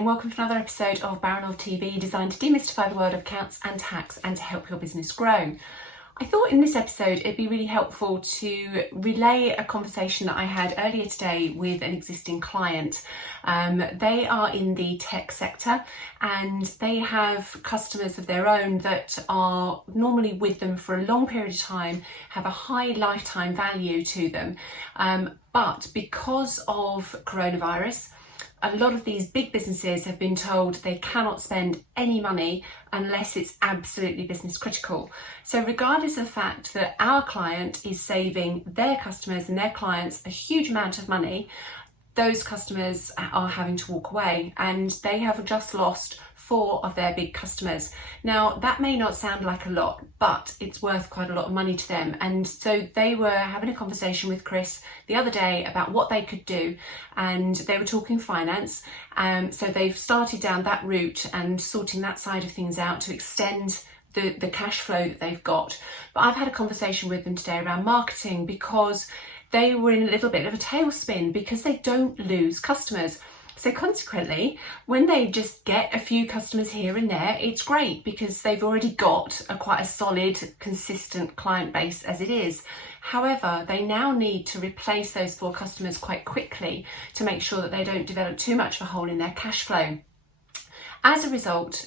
and welcome to another episode of BaranovTV, designed to demystify the world of accounts and tax and to help your business grow. I thought in this episode it'd be really helpful to relay a conversation that I had earlier today with an existing client. They are in the tech sector and they have customers of their own that are normally with them for a long period of time, have a high lifetime value to them. But because of coronavirus, a lot of these big businesses have been told they cannot spend any money unless it's absolutely business critical. So regardless of the fact that our client is saving their customers and their clients a huge amount of money, those customers are having to walk away, and they have just lost 4 of their big customers. Now, that may not sound like a lot, but it's worth quite a lot of money to them. And so they were having a conversation with Chris the other day about what they could do, and they were talking finance. So they've started down that route and sorting that side of things out to extend the cash flow that they've got. But I've had a conversation with them today around marketing, because they were in a little bit of a tailspin because they don't lose customers. So consequently, when they just get a few customers here and there, it's great because they've already got quite a solid, consistent client base as it is. However, they now need to replace those 4 customers quite quickly to make sure that they don't develop too much of a hole in their cash flow. As a result,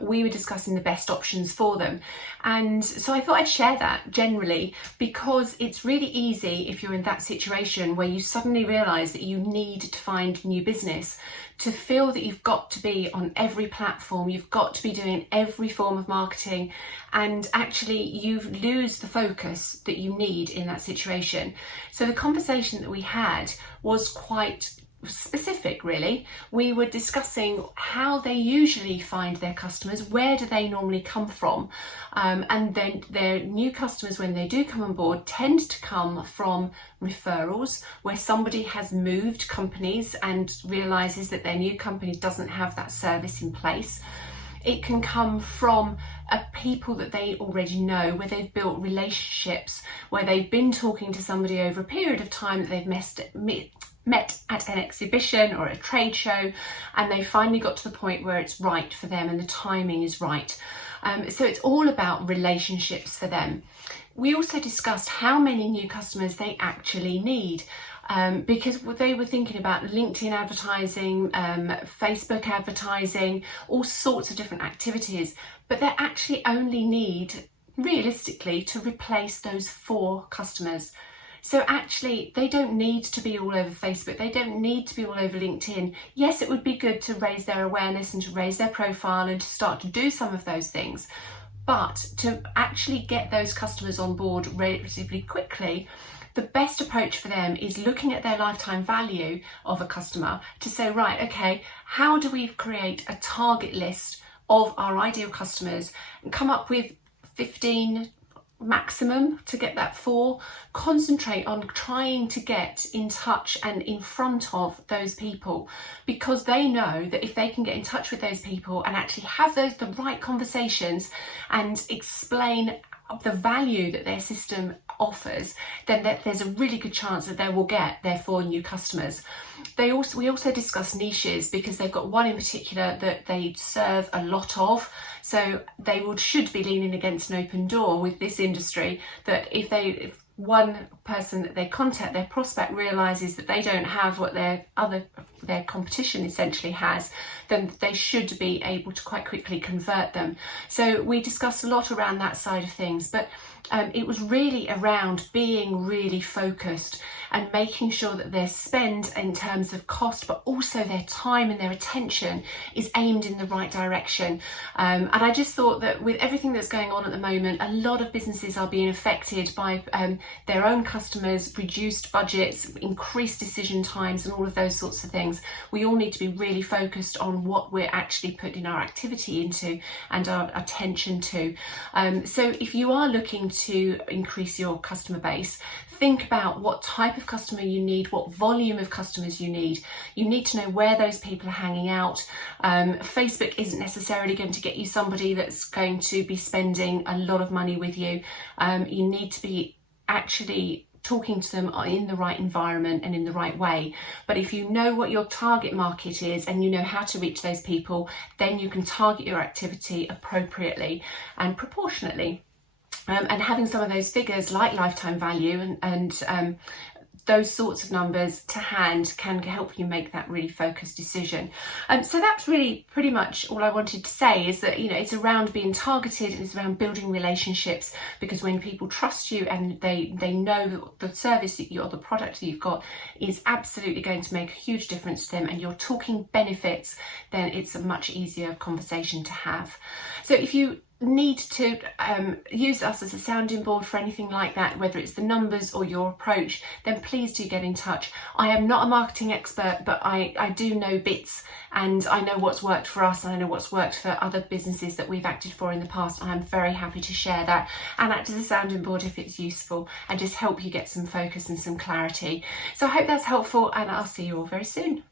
we were discussing the best options for them. And so I thought I'd share that generally, because it's really easy if you're in that situation where you suddenly realise that you need to find new business, to feel that you've got to be on every platform, you've got to be doing every form of marketing, and actually you lose the focus that you need in that situation. So the conversation that we had was quite specific, really. We were discussing how they usually find their customers, where do they normally come from, and then their new customers, when they do come on board, tend to come from referrals, where somebody has moved companies and realizes that their new company doesn't have that service in place. It can come from people that they already know, where they've built relationships, where they've been talking to somebody over a period of time that they've met at an exhibition or a trade show, and they finally got to the point where it's right for them and the timing is right. So it's all about relationships for them. We also discussed how many new customers they actually need, because they were thinking about LinkedIn advertising, Facebook advertising, all sorts of different activities, but they actually only need, realistically, to replace those 4 customers. So actually, they don't need to be all over Facebook. They don't need to be all over LinkedIn. Yes, it would be good to raise their awareness and to raise their profile and to start to do some of those things. But to actually get those customers on board relatively quickly, the best approach for them is looking at their lifetime value of a customer to say, right, okay, how do we create a target list of our ideal customers and come up with 15 maximum to get that 4, concentrate on trying to get in touch and in front of those people, because they know that if they can get in touch with those people and actually have the right conversations and explain the value that their system offers, then there's a really good chance that they will get their 4 new customers. We also discuss niches, because they've got one in particular that they serve a lot of. So they should be leaning against an open door with this industry, that if one person that they contact, their prospect, realizes that they don't have what their competition essentially has, then they should be able to quite quickly convert them. So we discussed a lot around that side of things, but it was really around being really focused and making sure that their spend in terms of cost, but also their time and their attention, is aimed in the right direction. And I just thought that with everything that's going on at the moment, a lot of businesses are being affected by their own customers, reduced budgets, increased decision times, and all of those sorts of things. We all need to be really focused on what we're actually putting our activity into and our attention to. So if you are looking to increase your customer base, think about what type of customer you need, what volume of customers you need. You need to know where those people are hanging out. Facebook isn't necessarily going to get you somebody that's going to be spending a lot of money with you. You need to be actually talking to them in the right environment and in the right way. But if you know what your target market is and you know how to reach those people, then you can target your activity appropriately and proportionately. And having some of those figures like lifetime value and those sorts of numbers to hand can help you make that really focused decision. So that's really pretty much all I wanted to say, is that, you know, it's around being targeted and it's around building relationships, because when people trust you and they know that the service that you or the product that you've got is absolutely going to make a huge difference to them, and you're talking benefits, then it's a much easier conversation to have. So if you need to use us as a sounding board for anything like that, whether it's the numbers or your approach, then please do get in touch. I am not a marketing expert, but I do know bits, and I know what's worked for us, and I know what's worked for other businesses that we've acted for in the past. I'm very happy to share that and act as a sounding board if it's useful, and just help you get some focus and some clarity. So I hope that's helpful, and I'll see you all very soon.